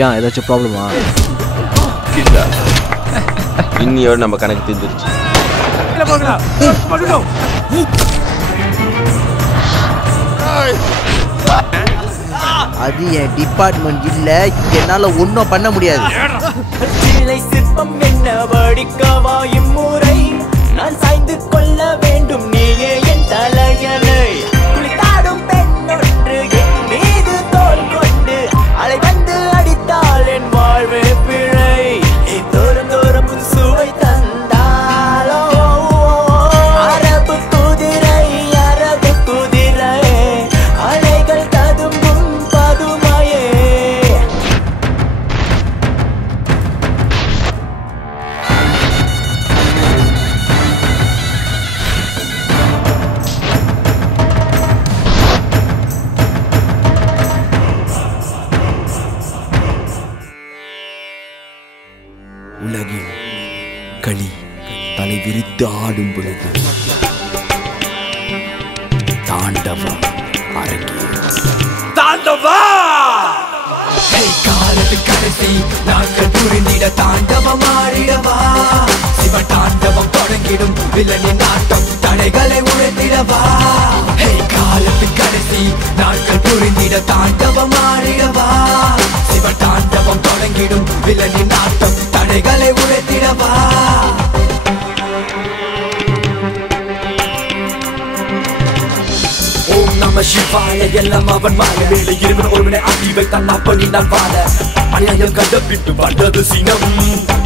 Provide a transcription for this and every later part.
ஏன் ஏதாச்சும் ப்ராப்ளமா? இல்லை, இன்னியோட நம்ம கணக்கு தீர்ந்துருச்சு. அது என் டிபார்ட்மெண்ட் இல்ல, என்னால ஒன்றும் பண்ண முடியாது. சிற்பம் என்ன வடிக்கவா இம்முறை நான் சாய்ந்து கொள்ள வேண்டும், நீயே என் தலையணை. குளித்தாடும் பெண்ணொன்று என் மீது தோல் கொண்டு அலை வந்து அடித்தாள் என் வாழ்வே பிழை. தோறும் தோறும் புது சுவை தந்தாலோ அரபு குதிரை அலைகள் ததும்பும் பதுமையே. உலகில் களி தலை விரித்து ஆடும் பொழுது தாண்டவா தாண்டவா காலத்து கடைசி நாட்கள் புரிந்திட தாண்டவம் ஆடிடவா. சிவ தாண்டவம் தொடங்கிடும் வில்லனின் நாட்டம் தடைகளை உழைத்திடவா. காலத்து கடைசி நாட்கள் புரிந்திட தாண்டவம் ஆடிடவா. சிவ தாண்டவம் தொடங்கிடும் வில்லனின் நாட்டம் தடைகளை உழைத்திடவா. ஓம் நம சிவாய எல்லாம் அவன் மாய மேலே இருவன் ஒருவனை ஆக்கி வைத்தான் அப்படி நான் வாழ. அநியாயம் கண்ட பின்பு வந்தது சினம்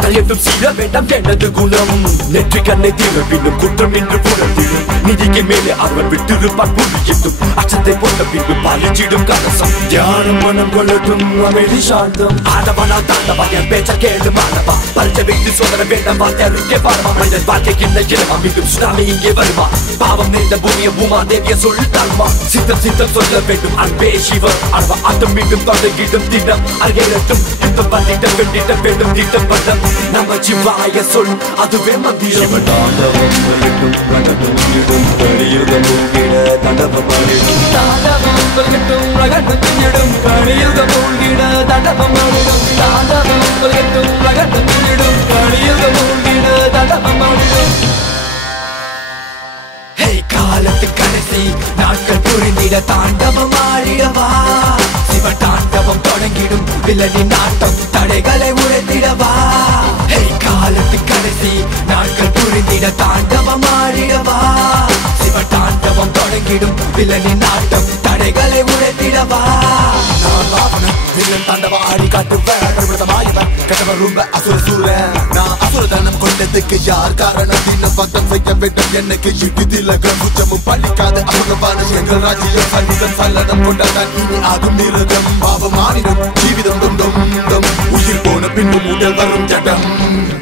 தலையட்டும் சீர வேண்டாம் எனது குணம். நெற்றி கண்ணை தீர பின்னும் குற்றம் என்று புறத்திடும் நிதிக்கு மேலே அவன் விட்டிருப்பான் புரியிட்டும் அச்சத்தை போட்ட பின்பு பாலிச்சிடும் கலசம். தியானம் மனம் கொள்ளட்டும் அமைதி சாந்தம் ஆடவனா தாண்டவா என் பேச்ச கேளு மாணவா. பல்ல வைத்து சோதனை வேண்டாம் வார்த்தையே பாருமா. மனிதன் வாழ்க்கைக்கு என்ன இளமா மீண்டும் சுனாமி இங்கே வருமா. பாவம் நிறைந்த பூமிய பூமா தேவிய சொல்லிட்டாள்மா. சித்தம் சித்தம் சொல்ல வேண்டும் அன்பே சிவம் அழவா ஆட்டம் மீண்டும் தொடங்கிடும் தினம் அருகேட்டும் யுத்தம் பண்ணிட்டம் வெண்டிட்டம் வேண்டும் திட்டம் பட்டம் நம்ம சிவாய சொல் அதுவே மந்திரம். தாண்டவம் சொல்லட்டும் ரகட்டும் இடும் கலியுகம் மூழ்கிட தண்டவம் ஆடிடும். தாண்டவம் சொல்லட்டும் ரகட்டும் இடும் கலியுகம் மூழ்கிட தண்டவம் ஆடிடும். தாண்டவம் சொல்லட்டும் ரகட்டும் இடும் கலியுகம் மூழ்கிட தண்டவம் ஆடிடும். காலத்து கடைசி நாட்கள் புரிந்திட தாண்டவம் ஆடிடவா. சிவ தாண்டவம் தொடங்கிடும் வில்லனின் நாட்டம் தடைகளை உழைத்திடவா. காலத்து கடைசி நாட்கள் புரிந்திட தாண்டவம் ஆடிடவா. சிவ தாண்டவம் தொடங்கிடும் வில்லனின் நாட்டம் தடைகளை உழைத்திடவா. நான் பாவனன் வில்லன் தாண்டவ ஆடி காட்டுவேன் கடவுளமாயவன் கட்டவர் ரொம்ப அசுர சூரன். நான் அசுரதனம் கொண்டதுக்கு யார் காரணம் தினம் பக்தம் செய்ய வேண்டும் எனக்கு இதிலகம் குற்றமும் பழிக்காத அசுரவான எங்கள் ராஜ்யம் சங்கீதம் சல்லடம் கொண்டாதான் இனி ஆகும் நிரதம். பாவம் ஆனிடும் ஜீவிதம் தொண்டும் உயிர் போன பின்னும் உடல் வரும் ஜடம்.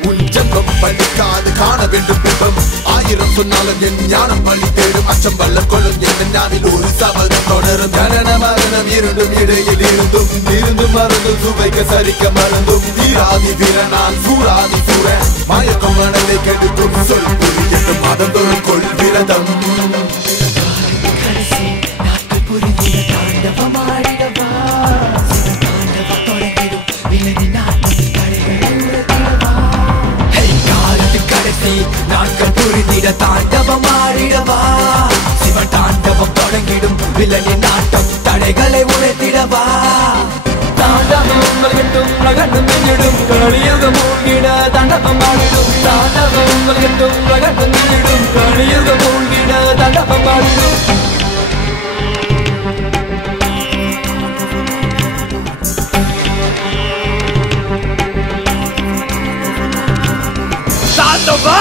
உன் ஜென்மம் பழிக்காது காண வேண்டும் பிம்பம். ஆயிரம் சொன்னாலும் என் ஞானம் பள்ளி தேடும் அச்சம் வல்லம் கொள்ளும் என் நாவில் ஒரு சபதம் தொடரும். ஜனன மரணம் இரண்டும் இடையில் இருந்தும் மறந்தும் சுவைக்க சரிக்க மறந்தும் தீராதி வீரனான் சூராதி சூரன் மயக்கம் மனதை கெடுக்கும் சொல் புரியட்டும் மதம் தொழும் கொள் விரதம். நாட்கள் புரிந்திட தாண்டவம் ஆடிடவா. சிவ தாண்டவம் தொடங்கிடும் வில்லனின் நாட்டம் தடைகளை உழைத்திடவா. தாண்டவம் கலகட்டும் ரகட்டும் மின்னிடும் கலியுகம் மூழ்கிட தாண்டவம் ஆடிடும். தாண்டவம் கலகட்டும் ரகட்டும் மின்னிடும் கலியுகம் மூழ்கிட தாண்டவம் ஆடிடும். தாண்டவா